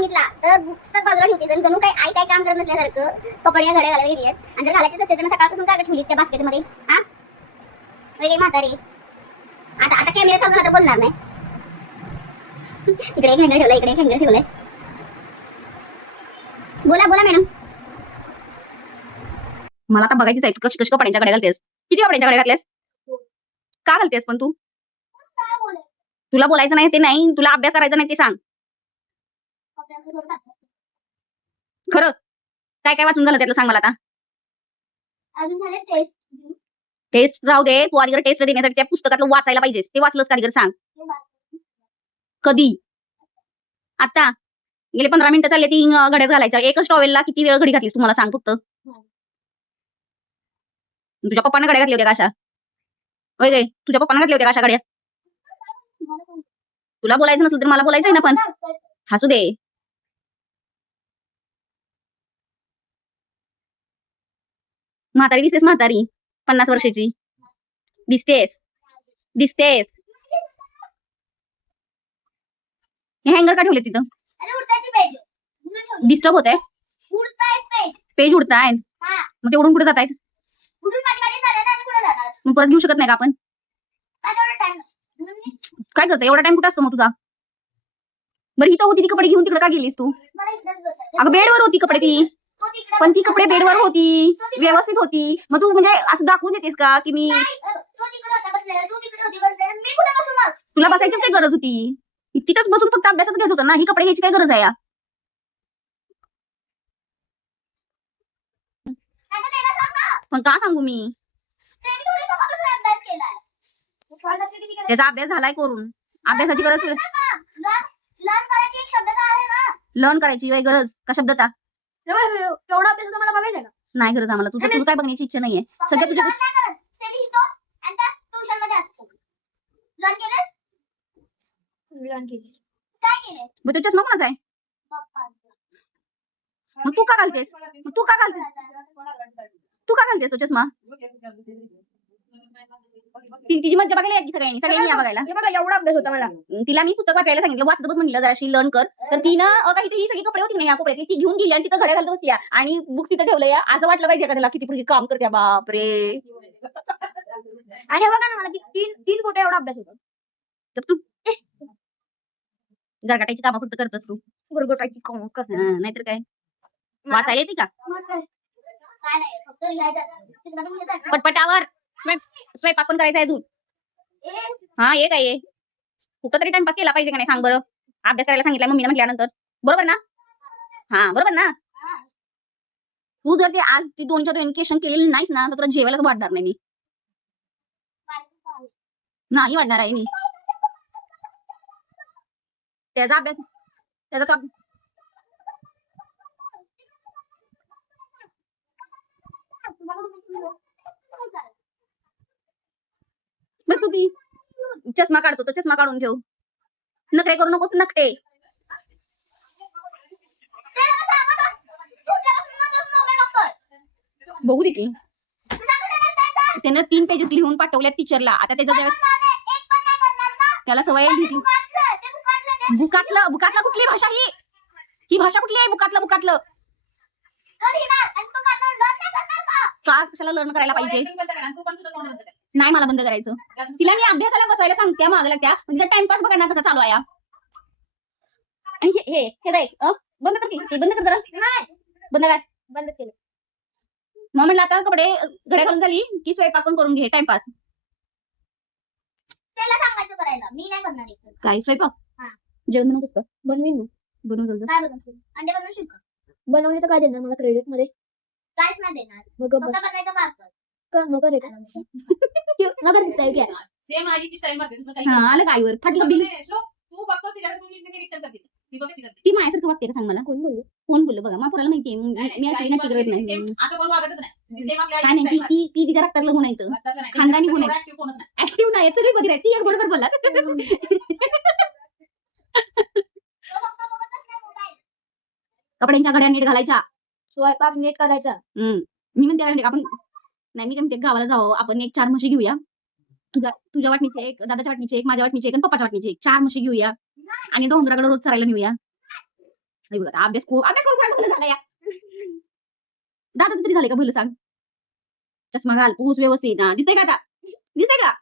सांगितला तर पुस्तक बाजूला ठेवते आणि जणू काय आई काय काम करत नसल्यासारखं कपडे घड्या घालायला गेली आहेत. आणि जर घालायचेच असते तर सकाळपासून काय ठेवली त्या बास्केटमध्ये हा? वेगळी म्हातारी? आता आता कॅमेरा चालू झाला तर बोलणार नाही. इकडे एक हँगर ठेवलाय इकडे एक हँगर ठेवलाय. बोला बोला मॅडम मला आता बघायचीच आहे तू कशी कशी कपड्यांच्या कडे घालतेस? किती कपड्यांच्या कडे घातलेस का घालतेस पण तू? तुला बोलायचं नाही ते नाही. तुला अभ्यास करायचा नाही ते सांग. खरं काय काय वाचून झालं त्यातलं सांग मला आता. अजून झाले टेस्ट टेस्ट राहू दे तू आधी टेस्ट देण्यासाठी त्या पुस्तकातलं वाचायला पाहिजेस. ते वाचलंस का आधी सांग. कधी? आता. गेले पंधरा मिनिटं चालले ती अं, घड्याच घालायच्या एकच टॉवेलला किती वेळ घडी घातलीस तुम्हाला सांग फक्त. तुझ्या पप्पाने घड्या घातल्या होत्या का अशा? तुझ्या पप्पाने घातल्या होत्या का अशा घड्या? तुला बोलायचं नसेल तर मला बोलायचं ना पण. हसू दे. म्हातारी दिसतेस म्हातारी. पन्नास वर्षाची. दिसतेस. दिसतेस. हे हँगर का ठेवले तिथं. डिस्टर्ब होत आहे पेज पेज उडताय हा. मग ते उडून कुठे जात आहेत मग परत घेऊ शकत नाही का आपण? काय करतं एवढा टाइम कुठे असतो मग तुझा? बरं इथं होती ती कपडे घेऊन तिकडे का गेलीस तू. अगं बेडवर होती कपडे ती. पण ती. कपडे बेडवर होती व्यवस्थित होती. मग तू म्हणजे असं दाखवून देतेस का की मी तुला बसायचीच काय गरज होती. तिथंच बसून फक्त अभ्यासच घ्यायचं होतं ना ही कपडे घ्यायची काय गरज आहे. पण का सांगू मी? त्याचा अभ्यास झालाय करून. अभ्यासाची गरज लर्न करायची गरज? का शब्दता? तेवढा अभ्यास मला बघायचा का नाही गरज आम्हाला. तुझं तुझं काय बघण्याची इच्छा नाहीये. सगळ्या तुझ्या मग तो चष्मा कोणाचा आहे. मग तू का घालतेस? मग तू का घालतेस? तू का घालतेस तो चष्मा? ती तिची मज्जा बघायला या की सगळ्यांनी सगळ्यांनी या बघायला. हे बघा एवढा अभ्यास होता मला. तिला मी पुस्तक वाचायला सांगितलं. वाचत बस म्हणलं जराशी लर्न कर. तर तिनं अं, काही ही सगळी कपडे होती ना या कपड्याची ती घेऊन गेली आणि तिथं घड्या घालत बसल्या. आणि बुक्स तिथं ठेवलं या असं वाटलं पाहिजे का त्याला किती पूर्वी काम करते? बापरे. आणि हे बघा ना मला कि- तीन तीन कोटे एवढा अभ्यास होता. तर तू गरगाटायची कामं फक्त करतस तू. गुरगुटाची काम करते. हं, नाहीतर काय? वाचायला येते का? काय काय नाही फक्त लिहायचं. पटपटावर. स्वयंपाक पण करायचा आहे अजून. हा ये काय ये कुठं तरी टाइमपास केला पाहिजे का नाही सांग बरं. अभ्यास करायला सांगितलं मम्मीने म्हटल्यानंतर. बरोबर ना? हा बरोबर ना? तू जर ते आज ती दोनच्या दोन क्वेश्चन केलेली नाहीस ना तर तुला जेवायलाच वाढणार नाही मी. नाही वाढणार आहे मी. त्याचा अभ्यास त्याचा तू ती चष्मा काढतो तो चष्मा काढून ठेव. नखरे करू नकोस नकटे. बघू दे की. त्यानं तीन पेजेस लिहून पाठवल्या टीचरला आता त्याच्या त्याला सवय बुकातलं बुकातलं कुठली भाषा ही? ही भाषा कुठली आहे बुकातलं बुकातलं? का? कशाला लर्न करायला पाहिजे? नाही मला बंद करायचं. तिला मी अभ्यासाला बसायला सांगते मागला त्या तिचा टाइमपास बघा ना कसा चालू आहे हा. आणि हे जाय बंद कर की ते बंद कर जरा. बंद कर. बंद केलं. मग म्हटलं आता कपडे घड्या घालून झाली की स्वयंपाक पण करून घे टाइमपास त्याला सांगायचं करायला. मी नाही करणार. काय स्वयंपाक. जेवण बनवतोस का? बनवीन ना. बनवतो जा. काय बनवशील? अंडे बनवशील का? बनवणे तर काय देणार मला क्रेडिटमध्ये? काहीच नाही देणार. मग फक्त बनवायचं मार्क कर नका रे नगर तिथं सेम आईची हा आलं काय वर फाटलं बिल. तू बघतोस तिच्याकडे तू नीट निरीक्षण करते. ती बघ कशी करते. ती माझ्यासारखं वागते का सांग मला? कोण बोललो? कोण बोललं? बघा मापुराला माहितीये. मी- अशी करत. नाही. असं कोण नाही. काय नाही ती ती ती तिच्या रक्तातलं गुण नाही. खानदानी गुण आहे. ऍक्टिव्ह नाही सगळी बघ ती एक बरोबर मोबाईल कपड्यांच्या घड्या नीट घालायच्या. स्वयंपाक नीट करायचा. हम्म. मी म्हणते आपण नाही मी काय म्हणते गावाला जावं आपण एक चार म्हशी घेऊया. तुझ्या तुझ्या वाटणीचे एक दादाच्या वाटणीचे एक माझ्या वाटणीचे एक आणि पप्पाच्या वाटणीचे एक. चार म्हशी घेऊया आणि डोंगराकडे रोज चरायला नेऊया. नाही बघ आता अभ्यास खूप अभ्यास करून कोणाचं भलं झालं या? दादाचं तरी झालं का भलं सांग? चष्मा घाल पूस व्यवस्थित. हा दिसतंय का आता? दिसतंय का?